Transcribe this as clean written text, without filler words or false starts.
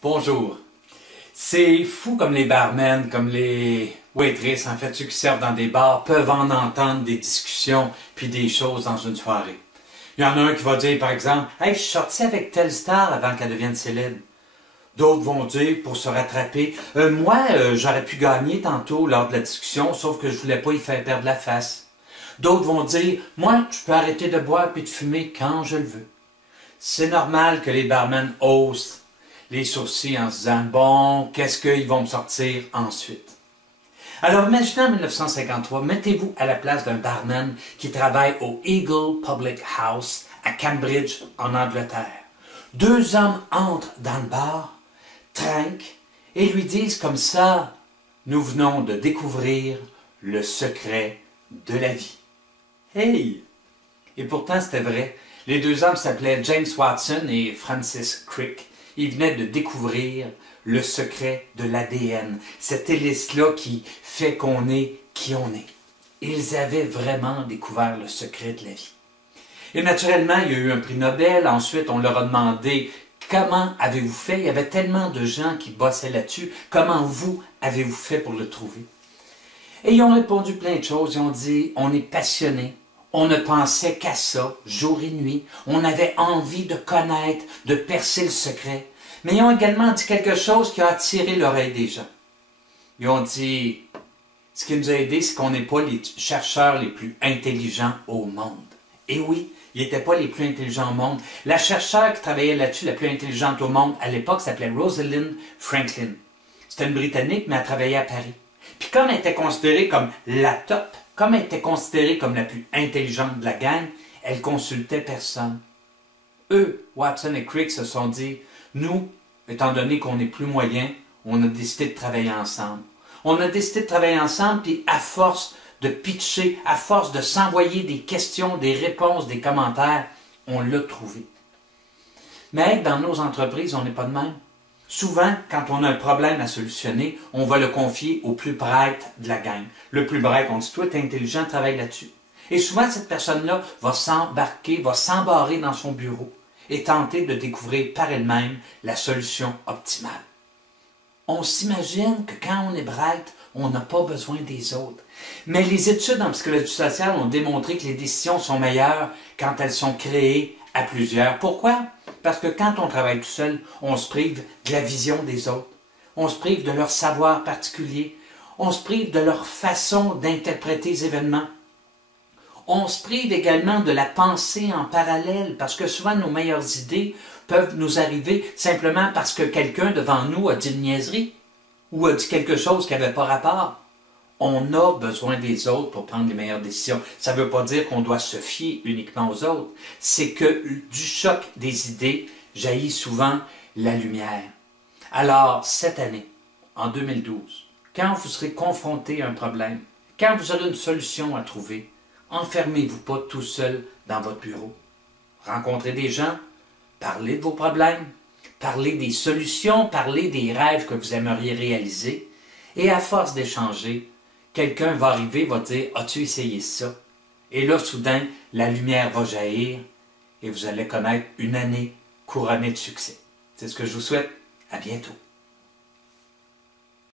Bonjour. C'est fou comme les barmen, comme les waitresses, en fait, ceux qui servent dans des bars, peuvent en entendre des discussions puis des choses dans une soirée. Il y en a un qui va dire, par exemple, « Hey, je suis sorti avec telle star avant qu'elle devienne célèbre. » D'autres vont dire, pour se rattraper, « Moi, j'aurais pu gagner tantôt lors de la discussion, sauf que je voulais pas y faire perdre la face. » D'autres vont dire, « Moi, je peux arrêter de boire puis de fumer quand je le veux. » C'est normal que les barmen haussent les sourcils en se disant « Bon, qu'est-ce qu'ils vont me sortir ensuite? » Alors imaginez en 1953, mettez-vous à la place d'un barman qui travaille au Eagle Public House à Cambridge, en Angleterre. Deux hommes entrent dans le bar, trinquent et lui disent comme ça « Nous venons de découvrir le secret de la vie. » Hey! Et pourtant c'était vrai. Les deux hommes s'appelaient James Watson et Francis Crick. Ils venaient de découvrir le secret de l'ADN, cette hélice-là qui fait qu'on est qui on est. Ils avaient vraiment découvert le secret de la vie. Et naturellement, il y a eu un prix Nobel. Ensuite, on leur a demandé « Comment avez-vous fait? » Il y avait tellement de gens qui bossaient là-dessus. « Comment vous avez-vous fait pour le trouver? » Et ils ont répondu plein de choses. Ils ont dit « On est passionnés. On ne pensait qu'à ça, jour et nuit. On avait envie de connaître, de percer le secret. » Mais ils ont également dit quelque chose qui a attiré l'oreille des gens. Ils ont dit, ce qui nous a aidés, c'est qu'on n'est pas les chercheurs les plus intelligents au monde. Et oui, ils n'étaient pas les plus intelligents au monde. La chercheure qui travaillait là-dessus, la plus intelligente au monde, à l'époque, s'appelait Rosalind Franklin. C'était une Britannique, mais elle travaillait à Paris. Puis comme elle était considérée comme la top, comme elle était considérée comme la plus intelligente de la gang, elle consultait personne. Eux, Watson et Crick, se sont dit, nous, étant donné qu'on n'est plus moyens, on a décidé de travailler ensemble. On a décidé de travailler ensemble, puis à force de pitcher, à force de s'envoyer des questions, des réponses, des commentaires, on l'a trouvé. Mais dans nos entreprises, on n'est pas de même. Souvent, quand on a un problème à solutionner, on va le confier au plus bright de la gang. Le plus bright, on dit, toi, tu es intelligent, travaille là-dessus. Et souvent, cette personne-là va s'embarquer, va s'embarrer dans son bureau et tenter de découvrir par elle-même la solution optimale. On s'imagine que quand on est bright, on n'a pas besoin des autres. Mais les études en psychologie sociale ont démontré que les décisions sont meilleures quand elles sont créées à plusieurs. Pourquoi? Parce que quand on travaille tout seul, on se prive de la vision des autres. On se prive de leur savoir particulier. On se prive de leur façon d'interpréter les événements. On se prive également de la pensée en parallèle, parce que souvent nos meilleures idées peuvent nous arriver simplement parce que quelqu'un devant nous a dit une niaiserie ou a dit quelque chose qui n'avait pas rapport. On a besoin des autres pour prendre les meilleures décisions. Ça ne veut pas dire qu'on doit se fier uniquement aux autres. C'est que du choc des idées jaillit souvent la lumière. Alors, cette année, en 2012, quand vous serez confronté à un problème, quand vous aurez une solution à trouver, enfermez-vous pas tout seul dans votre bureau. Rencontrez des gens, parlez de vos problèmes, parlez des solutions, parlez des rêves que vous aimeriez réaliser. Et à force d'échanger, quelqu'un va arriver et va dire « As-tu essayé ça? » Et là, soudain, la lumière va jaillir et vous allez connaître une année couronnée de succès. C'est ce que je vous souhaite. À bientôt.